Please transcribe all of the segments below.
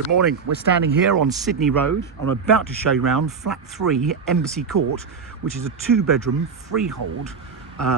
Good morning. We're standing here on Sydney Road. I'm about to show you around flat 3 Embassy Court, which is a 2-bedroom freehold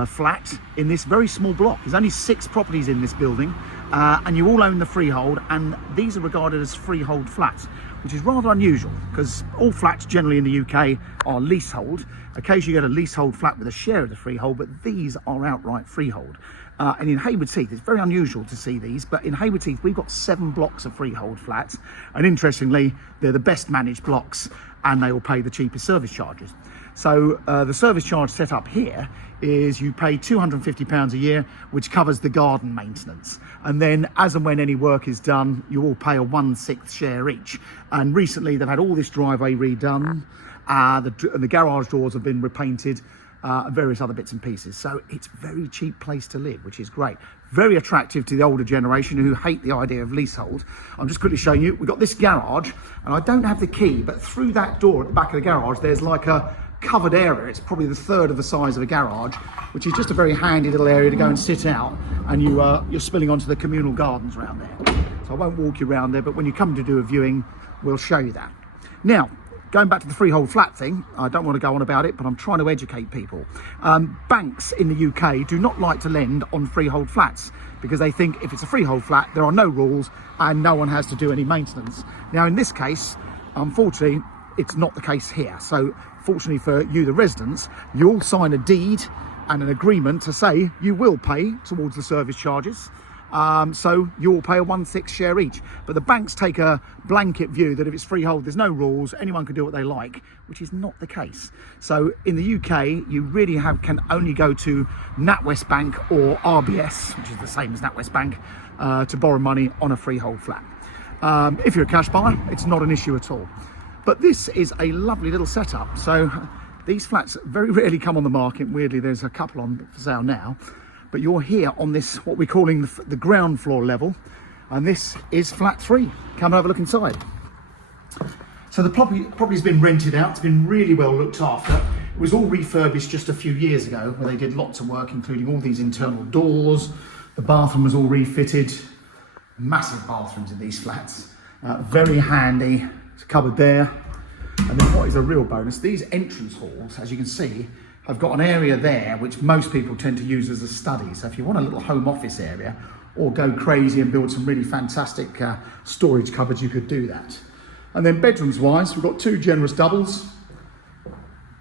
flat in this very small block. There's only 6 properties in this building and you all own the freehold, and these are regarded as freehold flats, which is rather unusual because all flats generally in the UK are leasehold. Occasionally you get a leasehold flat with a share of the freehold, but these are outright freehold. And in Haywards Heath, it's very unusual to see these, but in Haywards Heath, we've got 7 blocks of freehold flats. And interestingly, they're the best managed blocks and they will pay the cheapest service charges. So the service charge set up here is you pay £250 a year, which covers the garden maintenance. And then as and when any work is done, you all pay a 1/6 share each. And recently they've had all this driveway redone. The garage doors have been repainted. And various other bits and pieces. So it's a very cheap place to live, which is great. Very attractive to the older generation who hate the idea of leasehold. I'm just quickly showing you, we've got this garage, and I don't have the key, but through that door at the back of the garage, there's like a covered area. It's probably the third of the size of a garage, which is just a very handy little area to go and sit out, and you're spilling onto the communal gardens around there. So I won't walk you around there, but when you come to do a viewing, we'll show you that. Now, going back to the freehold flat thing, I don't want to go on about it, but I'm trying to educate people. Banks in the UK do not like to lend on freehold flats because they think if it's a freehold flat, there are no rules and no one has to do any maintenance. Now, in this case, unfortunately, it's not the case here. So fortunately for you, the residents, you'll sign a deed and an agreement to say you will pay towards the service charges. So you'll pay a 1/6 share each. But the banks take a blanket view that if it's freehold, there's no rules, anyone can do what they like, which is not the case. So in the UK, you really can only go to NatWest Bank or RBS, which is the same as NatWest Bank, to borrow money on a freehold flat. If you're a cash buyer, it's not an issue at all. But this is a lovely little setup. So these flats very rarely come on the market. Weirdly, there's a couple on for sale now. But you're here on this, what we're calling the ground floor level, and this is flat 3. Come and have a look inside. So the property's been rented out. It's been really well looked after. It was all refurbished just a few years ago, where they did lots of work, including all these internal doors. The bathroom was all refitted. Massive bathrooms in these flats. Very handy. There's a cupboard there. And then what is a real bonus, these entrance halls, as you can see, I've got an area there which most people tend to use as a study. So if you want a little home office area or go crazy and build some really fantastic storage cupboards, you could do that. And then bedrooms wise, we've got 2 generous doubles.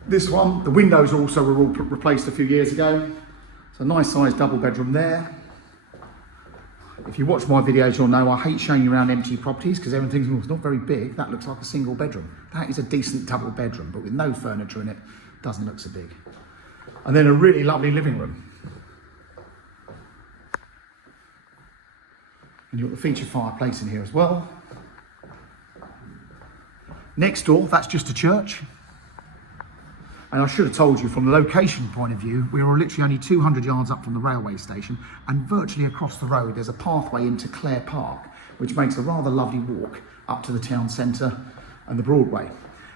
This one, the windows also were all replaced a few years ago. It's a nice sized double bedroom there. If you watch my videos, you'll know I hate showing you around empty properties because everyone thinks, oh, it's not very big. That looks like a single bedroom. That is a decent double bedroom, but with no furniture in it, doesn't look so big. And then a really lovely living room. And you've got the feature fireplace in here as well. Next door, that's just a church. And I should have told you from the location point of view, we are literally only 200 yards up from the railway station, and virtually across the road there's a pathway into Clare Park, which makes a rather lovely walk up to the town centre and the Broadway.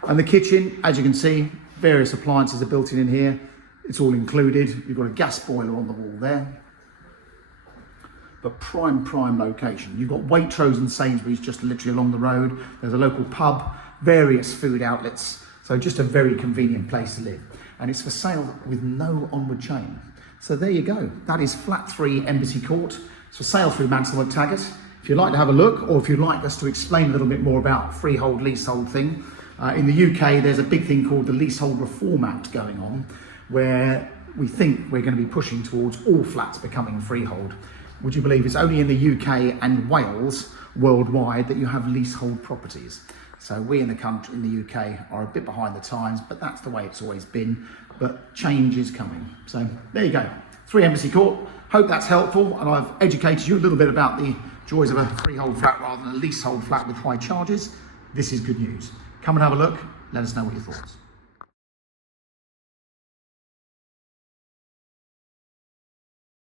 And the kitchen, as you can see, various appliances are built in here. It's all included. You've got a gas boiler on the wall there. But prime location. You've got Waitrose and Sainsbury's just literally along the road. There's a local pub, various food outlets. So just a very convenient place to live. And it's for sale with no onward chain. So there you go. That is flat 3 Embassy Court. It's for sale through Mansell & Taggart. If you'd like to have a look, or if you'd like us to explain a little bit more about freehold, leasehold thing, in the UK, there's a big thing called the Leasehold Reform Act going on, where we think we're going to be pushing towards all flats becoming freehold. Would you believe it's only in the UK and Wales worldwide that you have leasehold properties? So we in the country, in the UK, are a bit behind the times, but that's the way it's always been. But change is coming. So there you go, 3 Embassy Court. Hope that's helpful, and I've educated you a little bit about the joys of a freehold flat rather than a leasehold flat with high charges. This is good news. Come and have a look. Let us know what your thoughts.